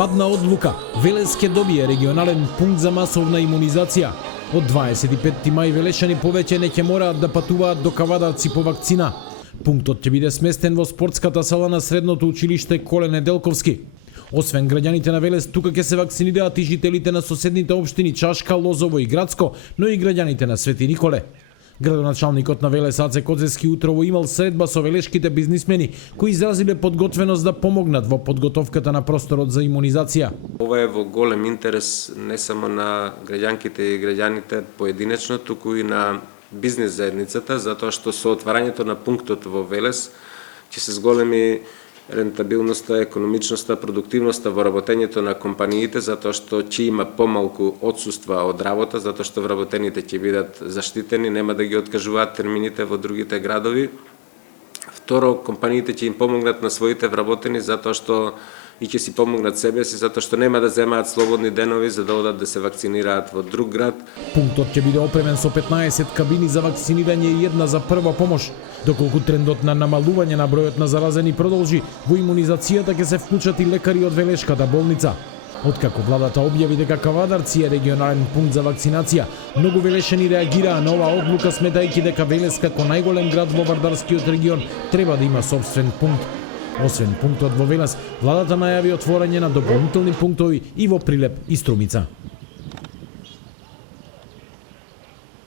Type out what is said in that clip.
Падна одлука. Велес ќе добие регионален пункт за масовна имунизација. Од 25 мај велешани повеќе не ќе мораат да патуваат до Кавадарци по вакцина. Пунктот ќе биде сместен во спортската сала на средното училиште Коле Неделковски. Освен граѓаните на Велес, тука ќе се вакцинираат и жителите на соседните општини Чашка, Лозово и Градско, но и граѓаните на Свети Николе. Градоначалникот на Велес Аце Козески утрово имал средба со велешките бизнисмени кои изразиле подготвеност да помогнат во подготовката на просторот за имунизација. Ова е во голем интерес не само на граѓанките и граѓаните поединечно, туку и на бизнис заедницата, затоа што со отварањето на пунктот во Велес ќе се зголеми рентабилноста, економичноста, продуктивноста во работењето на компаниите, затоа што ќе има помалку отсуства од работа, затоа што вработените ќе бидат заштитени, нема да ги откажуваат термините во другите градови. Второ, компаниите ќе им помогнат на своите вработени, затоа што и ќе си помогнат себе си, затоа што нема да земаат слободни денови за да одат да се вакцинираат во друг град. Пунктот ќе биде опремен со 15 кабини за вакцинирање и една за прва помош. Доколку трендот на намалување на бројот на заразени продолжи, во имунизацијата ќе се вклучат и лекари од Велешката болница. Откако владата објави дека Кавадарци е регионален пункт за вакцинација, многу велешани реагираа на оваа одлука сметајќи дека Велес како најголем град во Вардарскиот регион треба да има сопствен пункт. Освен пунктот во Велес, владата најави отворање на дополнителни пунктови и во Прилеп и Струмица.